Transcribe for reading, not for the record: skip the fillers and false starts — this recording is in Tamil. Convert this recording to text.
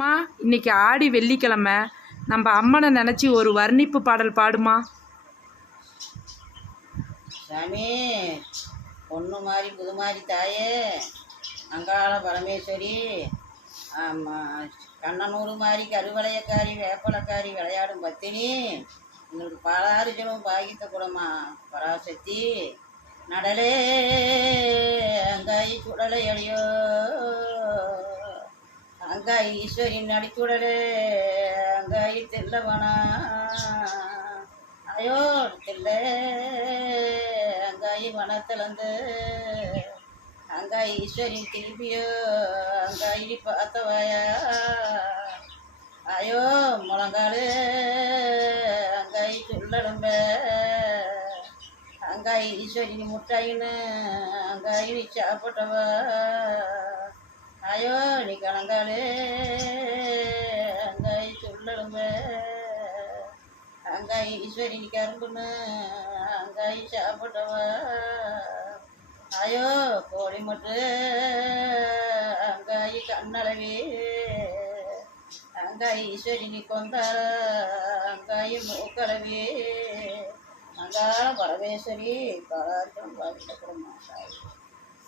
அம்மா, இன்னைக்கு ஆடி வெள்ளிக்கிழமை, நம்ம அம்மனை நினச்சி ஒரு வர்ணிப்பு பாடல் பாடுமா. சாமி, பொண்ணு மாதிரி புது மாதிரி தாயே, அங்காள பரமேஸ்வரி, கண்ணனூறு மாதிரி கருவளையக்காரி வேப்பலக்காரி விளையாடும் பத்தினி, உங்களுக்கு பாலாரிஜனும் பாகித்த குடமா பராசக்தி, நடலே அங்காயி சுடலை அடியோ, அங்காயி ஈஸ்வரின் அடிச்சுடலே, அங்காயி தெல்லவனா அயோ தெல்ல, அங்காயி வனத்திலந்து அங்காயி ஈஸ்வரி திருப்பியோ, அங்காயி பார்த்தவாயா அயோ முழங்காடு, அங்காயி சொல்லடும்ப, அங்காயி ஈஸ்வரி முட்டாயின்னு அங்காயி நீ சாப்பிட்டவா அயோ நீ கணங்காடு, அங்காயி சொல்லடும்ப, அங்காயி ஈஸ்வரி நீ கரும்புன்னு அங்காயி சாப்பிட்டவா அயோ கோழி மட்டு, அங்காயி கண்ணளவி, அங்காயி ஈஸ்வரி நீ கொந்தார, அங்காயி மூக்களவி, அங்காள பரமேஸ்வரி பராசம் பாதிக்கப்படும்